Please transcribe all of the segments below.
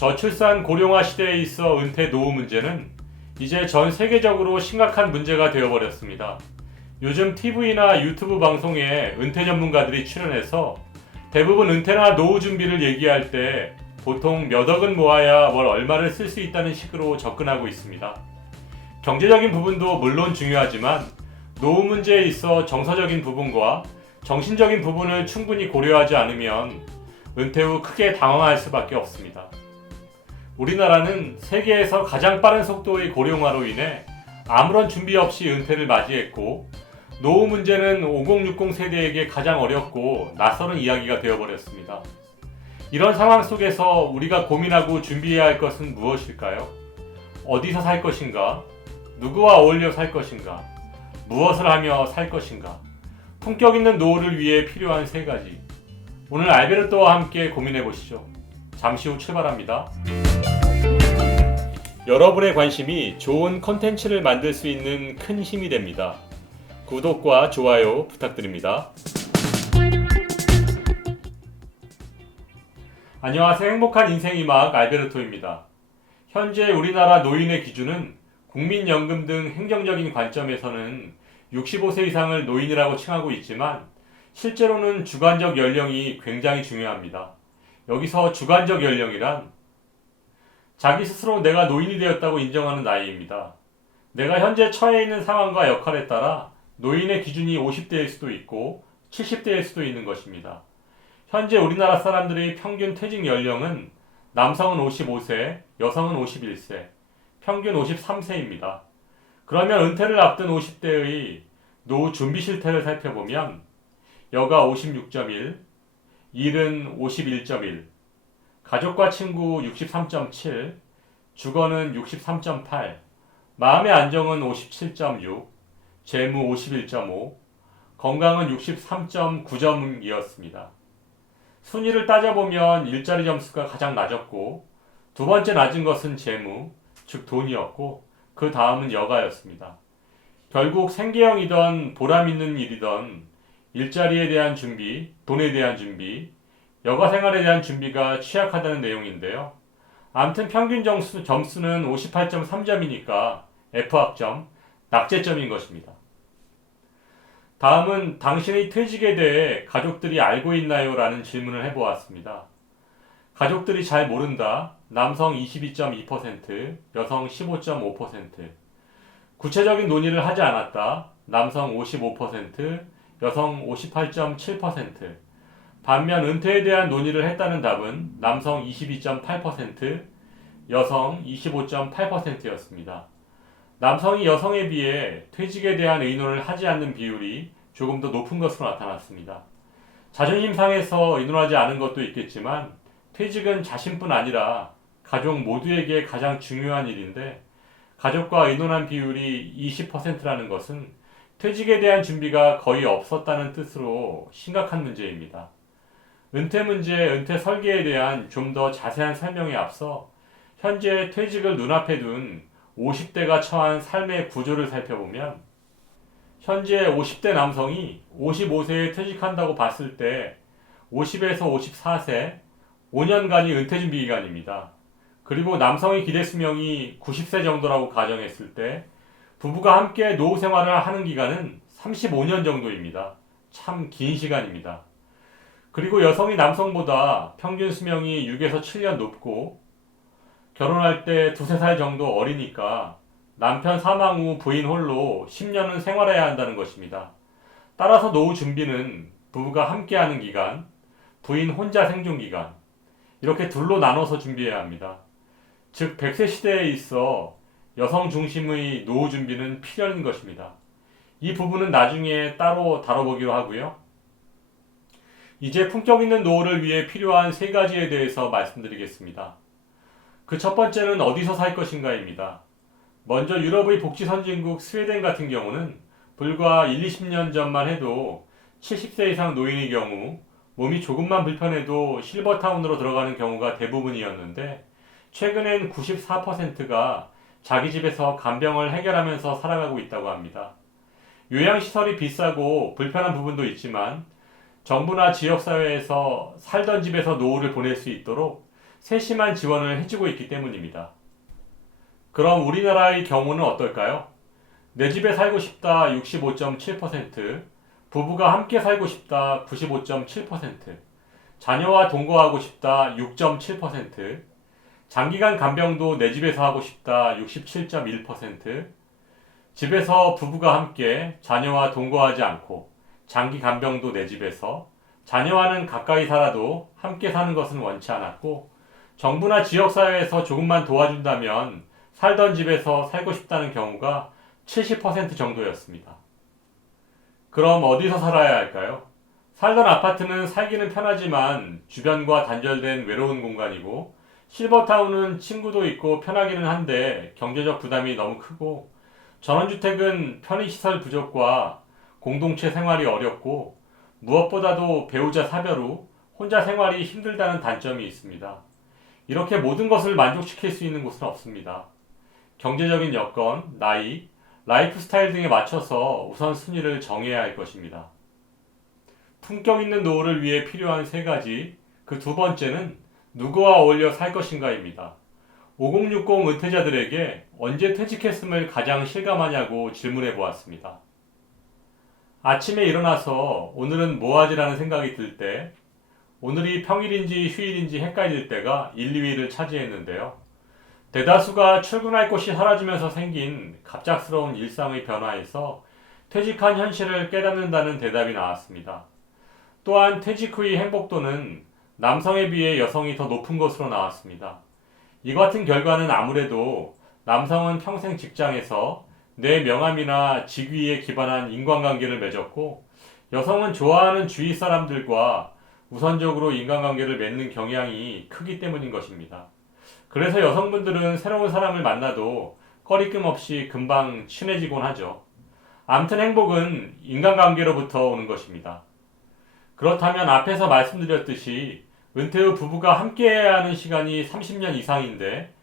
저출산 고령화 시대에 있어 은퇴 노후 문제는 이제 전 세계적으로 심각한 문제가 되어버렸습니다. 요즘 TV나 유튜브 방송에 은퇴 전문가들이 출연해서 대부분 은퇴나 노후 준비를 얘기할 때 보통 몇 억은 모아야 월 얼마를 쓸 수 있다는 식으로 접근하고 있습니다. 경제적인 부분도 물론 중요하지만 노후 문제에 있어 정서적인 부분과 정신적인 부분을 충분히 고려하지 않으면 은퇴 후 크게 당황할 수밖에 없습니다. 우리나라는 세계에서 가장 빠른 속도의 고령화로 인해 아무런 준비 없이 은퇴를 맞이했고 노후 문제는 5060 세대에게 가장 어렵고 낯설은 이야기가 되어버렸습니다. 이런 상황 속에서 우리가 고민하고 준비해야 할 것은 무엇일까요? 어디서 살 것인가? 누구와 어울려 살 것인가? 무엇을 하며 살 것인가? 품격 있는 노후를 위해 필요한 세 가지. 오늘 알베르토와 함께 고민해 보시죠. 잠시 후 출발합니다. 여러분의 관심이 좋은 컨텐츠를 만들 수 있는 큰 힘이 됩니다. 구독과 좋아요 부탁드립니다. 안녕하세요. 행복한 인생이막 알베르토입니다. 현재 우리나라 노인의 기준은 국민연금 등 행정적인 관점에서는 65세 이상을 노인이라고 칭하고 있지만 실제로는 주관적 연령이 굉장히 중요합니다. 여기서 주관적 연령이란 자기 스스로 내가 노인이 되었다고 인정하는 나이입니다. 내가 현재 처해 있는 상황과 역할에 따라 노인의 기준이 50대일 수도 있고 70대일 수도 있는 것입니다. 현재 우리나라 사람들의 평균 퇴직 연령은 남성은 55세, 여성은 51세, 평균 53세입니다. 그러면 은퇴를 앞둔 50대의 노후 준비 실태를 살펴보면 여가 56.1, 일은 51.1, 가족과 친구 63.7, 주거는 63.8, 마음의 안정은 57.6, 재무 51.5, 건강은 63.9점이었습니다. 순위를 따져보면 일자리 점수가 가장 낮았고 두 번째 낮은 것은 재무, 즉 돈이었고 그 다음은 여가였습니다. 결국 생계형이던 보람 있는 일이던 일자리에 대한 준비, 돈에 대한 준비, 여가 생활에 대한 준비가 취약하다는 내용인데요. 암튼 평균 점수는 58.3점이니까 F학점, 낙제점인 것입니다. 다음은 당신의 퇴직에 대해 가족들이 알고 있나요? 라는 질문을 해보았습니다. 가족들이 잘 모른다. 남성 22.2%, 여성 15.5%. 구체적인 논의를 하지 않았다. 남성 55%, 여성 58.7%. 반면 은퇴에 대한 논의를 했다는 답은 남성 22.8%, 여성 25.8%였습니다. 남성이 여성에 비해 퇴직에 대한 의논을 하지 않는 비율이 조금 더 높은 것으로 나타났습니다. 자존심 상해서 의논하지 않은 것도 있겠지만 퇴직은 자신뿐 아니라 가족 모두에게 가장 중요한 일인데 가족과 의논한 비율이 20%라는 것은 퇴직에 대한 준비가 거의 없었다는 뜻으로 심각한 문제입니다. 은퇴 문제, 은퇴 설계에 대한 좀 더 자세한 설명에 앞서 현재 퇴직을 눈앞에 둔 50대가 처한 삶의 구조를 살펴보면 현재 50대 남성이 55세에 퇴직한다고 봤을 때 50에서 54세 5년간이 은퇴 준비 기간입니다. 그리고 남성의 기대 수명이 90세 정도라고 가정했을 때 부부가 함께 노후 생활을 하는 기간은 35년 정도입니다. 참 긴 시간입니다. 그리고 여성이 남성보다 평균 수명이 6에서 7년 높고 결혼할 때 두세 살 정도 어리니까 남편 사망 후 부인 홀로 10년은 생활해야 한다는 것입니다. 따라서 노후 준비는 부부가 함께하는 기간, 부인 혼자 생존 기간, 이렇게 둘로 나눠서 준비해야 합니다. 즉 100세 시대에 있어 여성 중심의 노후 준비는 필연인 것입니다. 이 부분은 나중에 따로 다뤄보기로 하고요. 이제 품격 있는 노후를 위해 필요한 세 가지에 대해서 말씀드리겠습니다. 그 첫 번째는 어디서 살 것인가입니다. 먼저 유럽의 복지 선진국 스웨덴 같은 경우는 불과 20년 전만 해도 70세 이상 노인의 경우 몸이 조금만 불편해도 실버타운으로 들어가는 경우가 대부분이었는데 최근엔 94%가 자기 집에서 간병을 해결하면서 살아가고 있다고 합니다. 요양시설이 비싸고 불편한 부분도 있지만 정부나 지역사회에서 살던 집에서 노후를 보낼 수 있도록 세심한 지원을 해주고 있기 때문입니다. 그럼 우리나라의 경우는 어떨까요? 내 집에 살고 싶다 65.7%, 부부가 함께 살고 싶다 95.7%, 자녀와 동거하고 싶다 6.7%, 장기간 간병도 내 집에서 하고 싶다 67.1%, 집에서 부부가 함께 자녀와 동거하지 않고 장기 간병도 내 집에서 자녀와는 가까이 살아도 함께 사는 것은 원치 않았고 정부나 지역사회에서 조금만 도와준다면 살던 집에서 살고 싶다는 경우가 70% 정도였습니다. 그럼 어디서 살아야 할까요? 살던 아파트는 살기는 편하지만 주변과 단절된 외로운 공간이고 실버타운은 친구도 있고 편하기는 한데 경제적 부담이 너무 크고 전원주택은 편의시설 부족과 공동체 생활이 어렵고 무엇보다도 배우자 사별 후 혼자 생활이 힘들다는 단점이 있습니다. 이렇게 모든 것을 만족시킬 수 있는 곳은 없습니다. 경제적인 여건, 나이, 라이프 스타일 등에 맞춰서 우선순위를 정해야 할 것입니다. 품격 있는 노후를 위해 필요한 세 가지, 그 두 번째는 누구와 어울려 살 것인가입니다. 5060 은퇴자들에게 언제 퇴직했음을 가장 실감하냐고 질문해 보았습니다. 아침에 일어나서 오늘은 뭐 하지라는 생각이 들 때, 오늘이 평일인지 휴일인지 헷갈릴 때가 1, 2위를 차지했는데요. 대다수가 출근할 곳이 사라지면서 생긴 갑작스러운 일상의 변화에서 퇴직한 현실을 깨닫는다는 대답이 나왔습니다. 또한 퇴직 후의 행복도는 남성에 비해 여성이 더 높은 것으로 나왔습니다. 이 같은 결과는 아무래도 남성은 평생 직장에서 내 명함이나 직위에 기반한 인간관계를 맺었고 여성은 좋아하는 주위 사람들과 우선적으로 인간관계를 맺는 경향이 크기 때문인 것입니다. 그래서 여성분들은 새로운 사람을 만나도 꺼리낌 없이 금방 친해지곤 하죠. 암튼 행복은 인간관계로부터 오는 것입니다. 그렇다면 앞에서 말씀드렸듯이 은퇴 후 부부가 함께해야 하는 시간이 30년 이상인데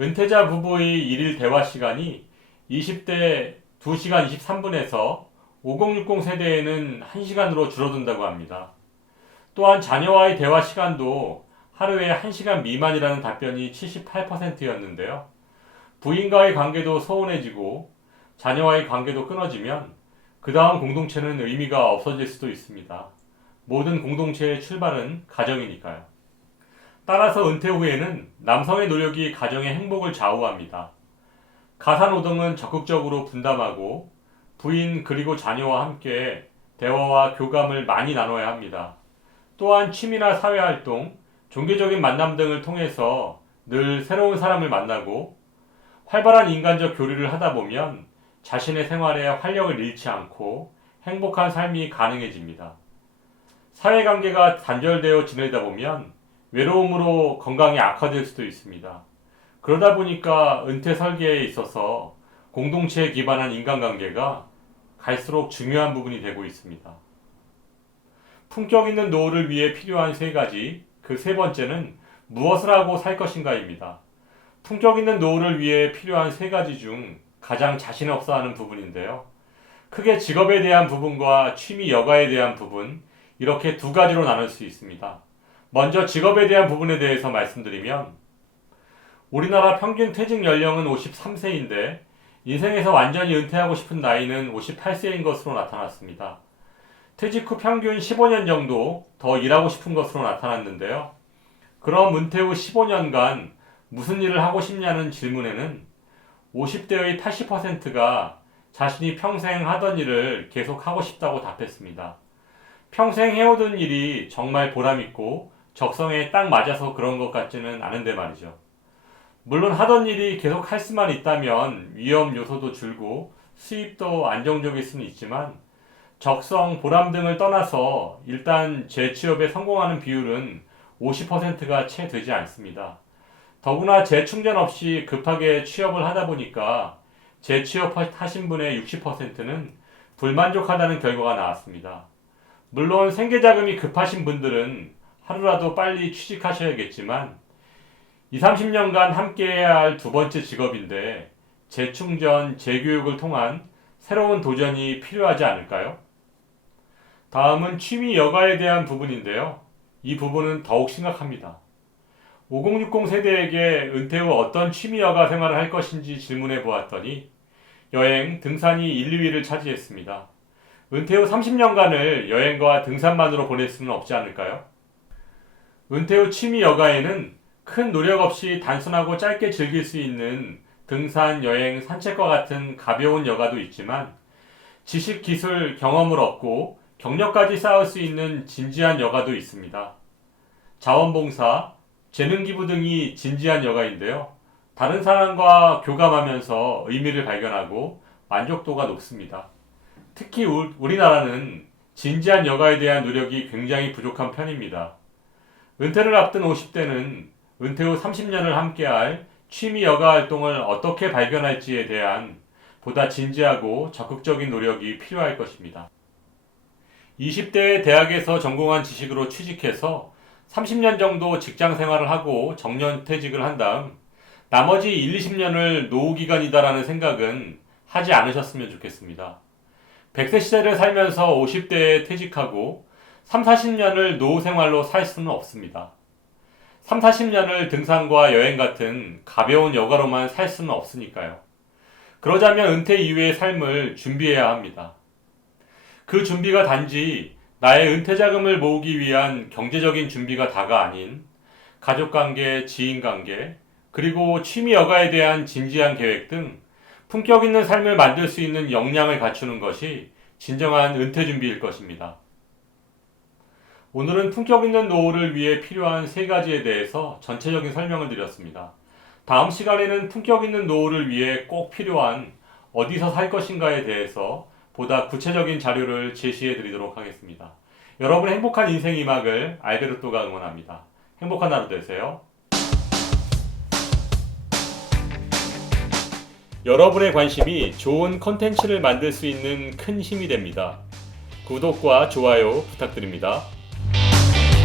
은퇴자 부부의 일일 대화 시간이 20대 2시간 23분에서 5060 세대에는 1시간으로 줄어든다고 합니다. 또한 자녀와의 대화 시간도 하루에 1시간 미만이라는 답변이 78%였는데요. 부인과의 관계도 소원해지고 자녀와의 관계도 끊어지면 그 다음 공동체는 의미가 없어질 수도 있습니다. 모든 공동체의 출발은 가정이니까요. 따라서 은퇴 후에는 남성의 노력이 가정의 행복을 좌우합니다. 가사노동은 적극적으로 분담하고 부인 그리고 자녀와 함께 대화와 교감을 많이 나눠야 합니다. 또한 취미나 사회활동, 종교적인 만남 등을 통해서 늘 새로운 사람을 만나고 활발한 인간적 교류를 하다 보면 자신의 생활에 활력을 잃지 않고 행복한 삶이 가능해집니다. 사회관계가 단절되어 지내다 보면 외로움으로 건강이 악화될 수도 있습니다. 그러다 보니까 은퇴 설계에 있어서 공동체에 기반한 인간관계가 갈수록 중요한 부분이 되고 있습니다. 품격 있는 노후를 위해 필요한 세 가지, 그 세 번째는 무엇을 하고 살 것인가입니다. 품격 있는 노후를 위해 필요한 세 가지 중 가장 자신 없어 하는 부분인데요. 크게 직업에 대한 부분과 취미 여가에 대한 부분, 이렇게 두 가지로 나눌 수 있습니다. 먼저 직업에 대한 부분에 대해서 말씀드리면 우리나라 평균 퇴직 연령은 53세인데 인생에서 완전히 은퇴하고 싶은 나이는 58세인 것으로 나타났습니다. 퇴직 후 평균 15년 정도 더 일하고 싶은 것으로 나타났는데요. 그럼 은퇴 후 15년간 무슨 일을 하고 싶냐는 질문에는 50대의 80%가 자신이 평생 하던 일을 계속 하고 싶다고 답했습니다. 평생 해오던 일이 정말 보람있고 적성에 딱 맞아서 그런 것 같지는 않은데 말이죠. 물론 하던 일이 계속 할 수만 있다면 위험 요소도 줄고 수입도 안정적일 수는 있지만 적성, 보람 등을 떠나서 일단 재취업에 성공하는 비율은 50%가 채 되지 않습니다. 더구나 재충전 없이 급하게 취업을 하다 보니까 재취업하신 분의 60%는 불만족하다는 결과가 나왔습니다. 물론 생계자금이 급하신 분들은 하루라도 빨리 취직하셔야겠지만 20, 30년간 함께해야 할 두 번째 직업인데 재충전, 재교육을 통한 새로운 도전이 필요하지 않을까요? 다음은 취미 여가에 대한 부분인데요. 이 부분은 더욱 심각합니다. 5060 세대에게 은퇴 후 어떤 취미 여가 생활을 할 것인지 질문해 보았더니 여행, 등산이 1, 2위를 차지했습니다. 은퇴 후 30년간을 여행과 등산만으로 보낼 수는 없지 않을까요? 은퇴 후 취미 여가에는 큰 노력 없이 단순하고 짧게 즐길 수 있는 등산, 여행, 산책과 같은 가벼운 여가도 있지만 지식, 기술, 경험을 얻고 경력까지 쌓을 수 있는 진지한 여가도 있습니다. 자원봉사, 재능기부 등이 진지한 여가인데요. 다른 사람과 교감하면서 의미를 발견하고 만족도가 높습니다. 특히 우리나라는 진지한 여가에 대한 노력이 굉장히 부족한 편입니다. 은퇴를 앞둔 50대는 은퇴 후 30년을 함께할 취미 여가 활동을 어떻게 발견할지에 대한 보다 진지하고 적극적인 노력이 필요할 것입니다. 20대에 대학에서 전공한 지식으로 취직해서 30년 정도 직장 생활을 하고 정년퇴직을 한 다음 나머지 1, 20년을 노후 기간이다라는 생각은 하지 않으셨으면 좋겠습니다. 100세 시대를 살면서 50대에 퇴직하고 3, 40년을 노후 생활로 살 수는 없습니다. 3, 40년을 등산과 여행 같은 가벼운 여가로만 살 수는 없으니까요. 그러자면 은퇴 이후의 삶을 준비해야 합니다. 그 준비가 단지 나의 은퇴 자금을 모으기 위한 경제적인 준비가 다가 아닌 가족관계, 지인관계, 그리고 취미 여가에 대한 진지한 계획 등 품격 있는 삶을 만들 수 있는 역량을 갖추는 것이 진정한 은퇴 준비일 것입니다. 오늘은 품격 있는 노후를 위해 필요한 3가지에 대해서 전체적인 설명을 드렸습니다. 다음 시간에는 품격 있는 노후를 위해 꼭 필요한 어디서 살 것인가에 대해서 보다 구체적인 자료를 제시해 드리도록 하겠습니다. 여러분의 행복한 인생 이막을 알베르토가 응원합니다. 행복한 하루 되세요. 여러분의 관심이 좋은 컨텐츠를 만들 수 있는 큰 힘이 됩니다. 구독과 좋아요 부탁드립니다.